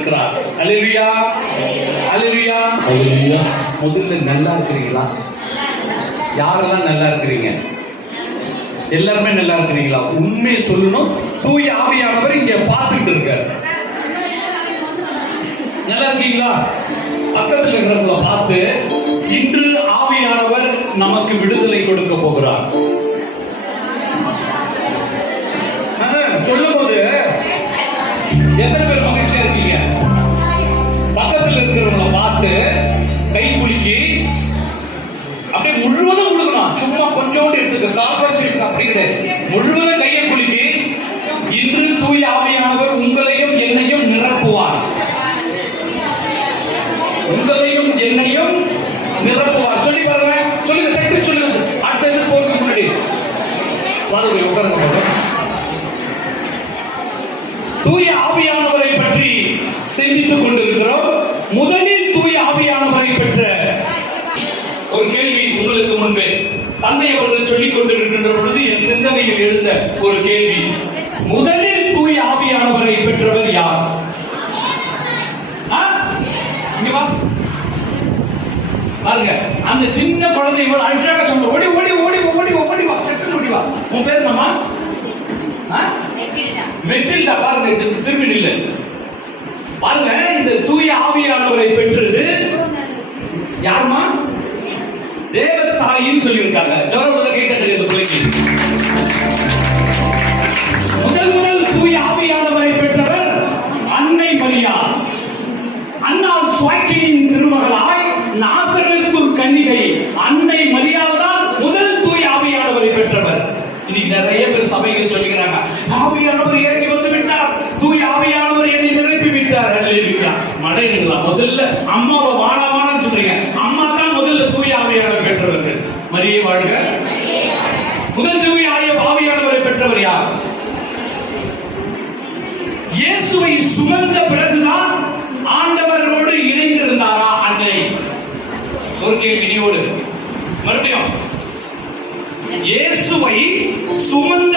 இருக்கிறார். Hallelujah hallelujah Hallelujah. முதல்ல நல்லா இருக்கிறீங்களா? யாரெல்லாம் நல்லா இருக்கிறீங்க? எல்லாருமே நல்லா இருக்கிறீங்களா? உண்மையை சொல்லணும். தூய ஆவியானவர் இங்க பார்த்துட்டு இருக்காரு. நல்லா இருக்கீங்களா? பக்கத்துல இருக்கிறவங்கள பார்த்து இன்று ஆவியானவர் நமக்கு விடுதலை கொடுக்க போகிறார். சும்மா கொஞ்சோண்டு எடுத்துக்க கால்வாசி அப்படி கிடையாது முழுவதும் கையை குலுக்கி இன்று தூய ஆவியானவர் உங்களையும் என்னையும் நிரப்புவார். உங்களையும் என்னையும் நிரப்புவார். சொல்லி பாருங்க சொல்லுங்க சக்தி சொல்லுங்க. அடுத்தது போறதுக்கு முன்னாடி. வாருங்க உட்காருங்க தூய ஆவியானவர் பாருங்க அந்த சின்ன குழந்தை இவ்வளவு அழகாக சொன்ன ஓடி ஓடி ஓடி ஓடி ஓடி வா சட்டு ஓடி வா. உன் பேர் என்னம்மா? ஆ? மெட்டில்டா. பாருங்க திரும்பி நில்லு. பாருங்க இந்த தூய ஆவியானவரை பெற்றது யாருமா தேவத்தாயின்னு சொல்லியிருக்காங்க. கௌரவத்தில் கேட்கறது நிறைய பேர் சபைகள் சொல்லுகிறாங்க ஆவியானவர் இறங்கி வந்து விட்டார் தூய் ஆவியானவர் என்னை நிரப்பி விட்டார் மழைங்களா முதல்ல அம்மாவை வாழாமான்னு சொல்றீங்க. அம்மா தான் முதல்ல தூய் ஆவியானவர் பெற்றவர்கள். மரிய வாழ்க. முதல் தூய் ஆய ஆவியானவரை பெற்றவர் யார்? இயேசுவை சுமந்த பிறகுதான் ஆண்டவர் இயேசுவை சுமந்த